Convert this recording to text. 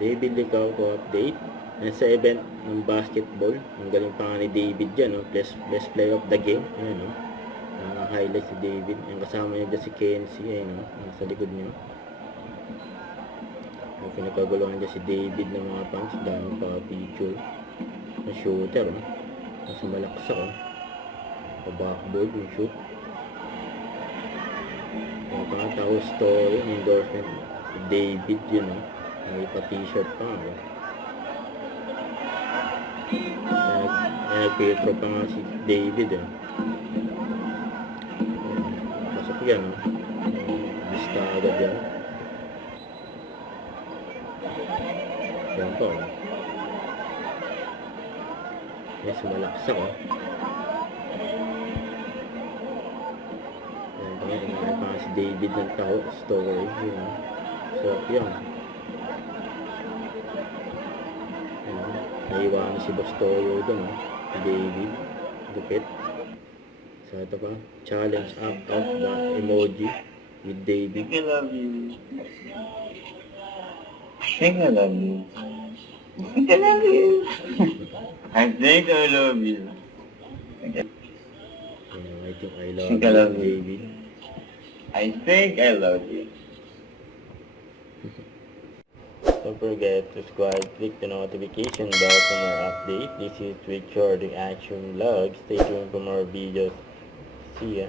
David Licauco update. Nasa event ng basketball. Ang galing pa nga ni David dyan, no? Best player of the game. Ayan, no? Highlight si David. Yung kasama niya dyan si Kenzie. Ayan, no? Nasa likod niya. Yung pinagkaguluhan dyan si David ng mga fans. Dahil pa picture. Ang shooter, no? Nasa malaksa, oh. Pa-backboard yung shoot. Yung pangatao story. Yung endorsement si David yun, no? May pa-t-shirt pa, no? Nagpiltro pa nga si David, eh. Pasok yan, no? Lista agad yan. Yan po, no? Yes, malaksak, oh. Yan pa nga si David ng tao, story, yun, no? So, yan. Naiwanan si Bastoyo doon, David, lupit. So ito pa, challenge act out the emoji with David. I love you. I think I love you. I think I love you. I think I love you. I think I love you, David. I think I love you. Don't forget to subscribe, click the notification bell for more updates. This is Richard, the Action Vlog. Stay tuned for more videos. See ya.